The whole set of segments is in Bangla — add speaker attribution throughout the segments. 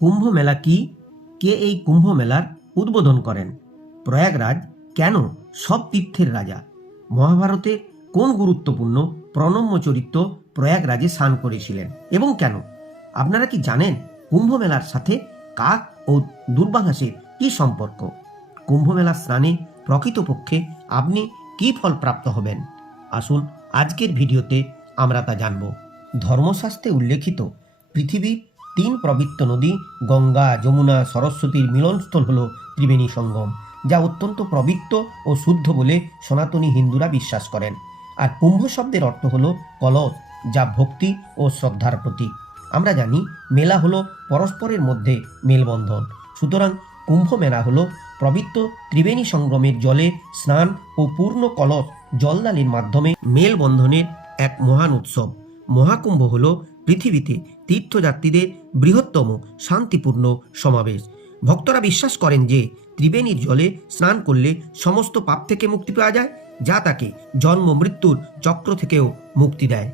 Speaker 1: কুম্ভ মেলা কি? কে এই কুম্ভ মেলার উদ্বোধন করেন? প্রয়াগরাজ কেন সব তীর্থের রাজা? মহাভারতে কোন গুরুত্বপূর্ণ প্রণম্য চরিত্র প্রয়াগরাজে স্নান করেছিলেন? এবং কেন? আপনারা কি জানেন কুম্ভ মেলার সাথে কাক ও দুর্বাঘাসের কি সম্পর্ক? কুম্ভ মেলার স্নানে প্রকৃতপক্ষে আপনি কি ফল প্রাপ্ত হবেন? আসুন আজকের ভিডিওতে আমরা তা জানব। ধর্মশাস্ত্রে উল্লেখিত পৃথিবীর তিন পবিত্র নদী, গঙ্গা, যমুনা, সরস্বতীর মিলনস্থল হল ত্রিবেণী সঙ্গম, যা অত্যন্ত পবিত্র ও শুদ্ধ বলে সনাতনী হিন্দুরা বিশ্বাস করেন। আর কুম্ভ শব্দের অর্থ হল কলস, যা ভক্তি ও শ্রদ্ধার প্রতীক। আমরা জানি মেলা হলো পরস্পরের মধ্যে মেলবন্ধন। সুতরাং কুম্ভ মেলা হলো পবিত্র ত্রিবেণী সংগমের জলে স্নান ও পূর্ণ কলস, জলদালির মাধ্যমে মেলবন্ধনের এক মহান উৎসব। মহাকুম্ভ হল পৃথিবীতে তীর্থযাত্রীদের বৃহত্তম শান্তিপূর্ণ সমাবেশ। ভক্তরা বিশ্বাস করেন যে ত্রিবেণীর জলে স্নান করলে সমস্ত পাপ থেকে মুক্তি পাওয়া যায়, যা তাকে জন্ম মৃত্যুর চক্র থেকেও মুক্তি দেয়।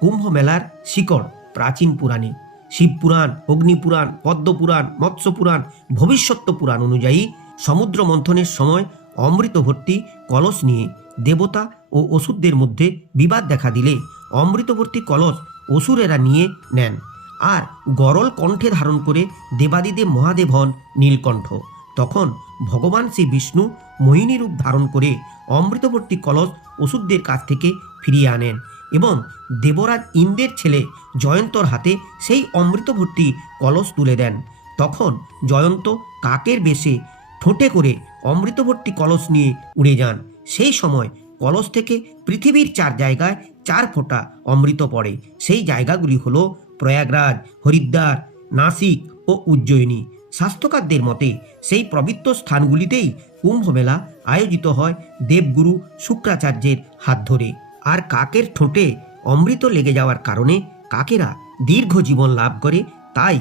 Speaker 1: কুম্ভ মেলার শিকড় প্রাচীন পুরাণে। শিবপুরাণ অগ্নিপুরাণ পদ্মপুরাণ মৎস্যপুরাণ ভবিষ্যত্ব পুরাণ অনুযায়ী সমুদ্র মন্থনের সময় অমৃত ভর্তি কলস নিয়ে দেবতা ও অসুরদের মধ্যে বিবাদ দেখা দিলে অমৃতভর্তি কলস অসুরেরা নিয়ে নেন। আর গরল কণ্ঠে ধারণ করে দেবাদিদেব মহাদেব হন নীলকণ্ঠ। তখন ভগবান শ্রী বিষ্ণু মোহিনী রূপ ধারণ করে অমৃতবর্তী কলস অসুরদের কাছ থেকে ফিরিয়ে আনেন এবং দেবরাজ ইন্দ্রের ছেলে জয়ন্তর হাতে সেই অমৃতভর্তি কলস তুলে দেন। তখন জয়ন্ত কাকের বেশে ঠোঁটে করে অমৃতভর্তি কলস নিয়ে উড়ে যান। সেই সময় কলস থেকে পৃথিবীর চার জায়গায় চার ফোঁটা অমৃত পড়ে। সেই জায়গাগুলি হল প্রয়াগরাজ, হরিদ্বার, নাসিক ও উজ্জয়িনী। স্বাস্থ্যকারদের মতে, সেই পবিত্র স্থানগুলিতেই কুম্ভমেলা আয়োজিত হয় দেবগুরু শুক্রাচার্যের হাত ধরে। আর কাকের ঠোঁটে অমৃত লেগে যাওয়ার কারণে কাকেরা দীর্ঘ জীবন লাভ করে, তাই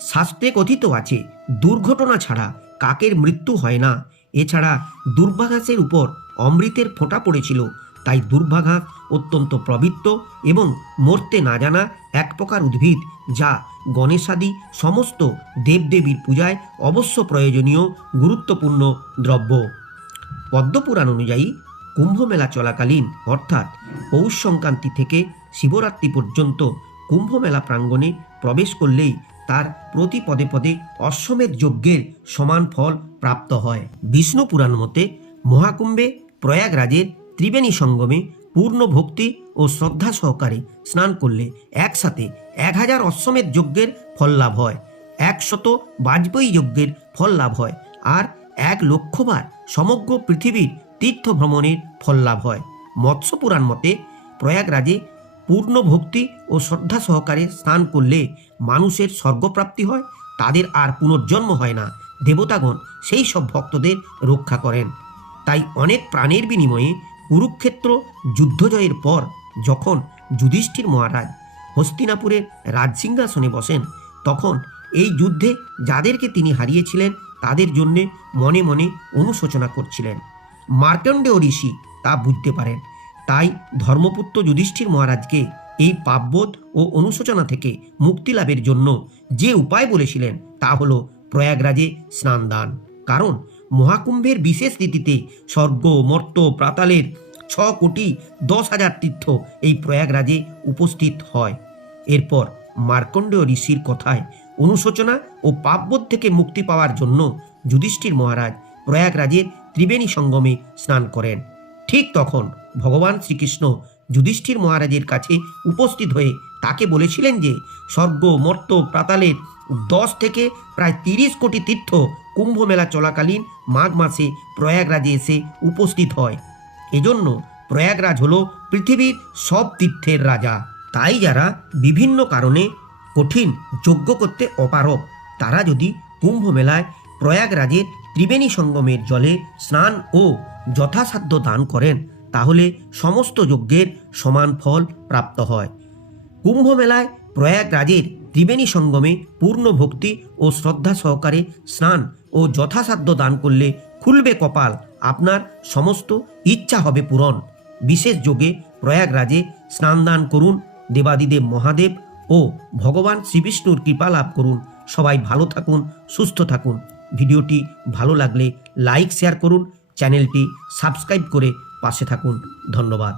Speaker 1: শাস্ত্রে কথিত আছে, দুর্ঘটনা ছাড়া কাকের মৃত্যু হয় না। এছাড়া দুর্ভাঘাসের উপর অমৃতের ফোঁটা পড়েছিল। তাই দুর্ভাঘাস অত্যন্ত পবিত্র এবং মরতে না জানা এক প্রকার উদ্ভিদ যা গণেশাদি সমস্ত দেবদেবীর পূজায় অবশ্য প্রয়োজনীয়, গুরুত্বপূর্ণ দ্রব্য। পদ্মপুরাণ অনুযায়ী কুম্ভমেলা চলাকালীন অর্থাৎ পৌষ সংক্রান্তি থেকে শিবরাত্রি পর্যন্ত কুম্ভমেলা প্রাঙ্গণে প্রবেশ করলেই তার প্রতি পদে পদে অশ্বমেধ যজ্ঞের সমান ফল প্রাপ্ত হয়। বিষ্ণু পুরাণ মতে মহাকুম্ভে প্রয়াগরাজের ত্রিবেণী সঙ্গমে পূর্ণ ভক্তি ও শ্রদ্ধা সহকারে স্নান করলে একসাথে এক হাজার অশ্বমেধ যজ্ঞের ফল লাভ হয়, একশত বাজপেয়ী যজ্ঞের ফল লাভ হয় আর এক লক্ষবার সমগ্র পৃথিবীর তীর্থ ভ্রমণের ফল লাভ হয়। মৎস্য পুরাণ মতে প্রয়াগরাজে পূর্ণ ভক্তি ও শ্রদ্ধা সহকারে স্নান করলে মানুষের স্বর্গপ্রাপ্তি হয়, তাদের আর পুনর্জন্ম হয় না। দেবতাগণ সেই সব ভক্তদের রক্ষা করেন। তাই অনেক প্রাণের বিনিময়ে কুরুক্ষেত্র যুদ্ধজয়ের পর যখন যুধিষ্ঠির মহারাজ হস্তিনাপুরের রাজসিংহাসনে বসেন, তখন এই যুদ্ধে যাদেরকে তিনি হারিয়েছিলেন তাদের জন্যে মনে মনে অনুশোচনা করছিলেন। মার্কণ্ডেয় ঋষি তা বুঝতে পারেন। তাই ধর্মপুত্র যুধিষ্ঠির মহারাজকে এই পাপবোধ ও অনুশোচনা থেকে মুক্তি লাভের জন্য যে উপায় বলেছিলেন, তা হলো প্রয়াগরাজে স্নান দান কারণ মহাকুম্ভের বিশেষ রীতিতে স্বর্গ, মর্ত, প্রাতালের ছ কোটি দশ হাজার তীর্থ এই প্রয়াগরাজে উপস্থিত হয়। এরপর মার্কণ্ডেয় ঋষির কথায় অনুশোচনা ও পাপবোধ থেকে মুক্তি পাওয়ার জন্য যুধিষ্ঠির মহারাজ প্রয়াগরাজের ত্রিবেণী সঙ্গমে স্নান করেন। ঠিক তখন ভগবান শ্রীকৃষ্ণ যুধিষ্ঠির মহারাজের কাছে উপস্থিত হয়ে তাকে বলেছিলেন যে, স্বর্গ, মর্ত, প্রাতালের দশ থেকে প্রায় তিরিশ কোটি তীর্থ কুম্ভ মেলা চলাকালীন মাঘ মাসে প্রয়াগরাজে এসে উপস্থিত হয়। এজন্য প্রয়াগরাজ হল পৃথিবীর সব তীর্থের রাজা। তাই যারা বিভিন্ন কারণে কঠিন যজ্ঞ করতে অপারক তারা যদি কুম্ভ মেলায় প্রয়াগরাজের ত্রিবেণী সঙ্গমের জলে স্নান ও যথাসাধ্য দান করেন তাহলে সমস্ত যজ্ঞের সমান ফল প্রাপ্ত হয়। কুম্ভ মেলায় প্রয়াগরাজের ত্রিবেণী সঙ্গমে পূর্ণ ভক্তি ও শ্রদ্ধা সহকারে স্নান ও যথাসাধ্য দান করলে খুলবে কপাল। আপনার সমস্ত ইচ্ছা হবে পূরণ। বিশেষ যোগে প্রয়াগরাজে স্নান দান করুন, দেবাদিদেব মহাদেব ও ভগবান শ্রীবিষ্ণুর কৃপা লাভ করুন। সবাই ভালো থাকুন, সুস্থ থাকুন। ভিডিওটি ভালো লাগলে লাইক, শেয়ার করুন। চ্যানেলটি সাবস্ক্রাইব করে পাশে থাকুন। ধন্যবাদ।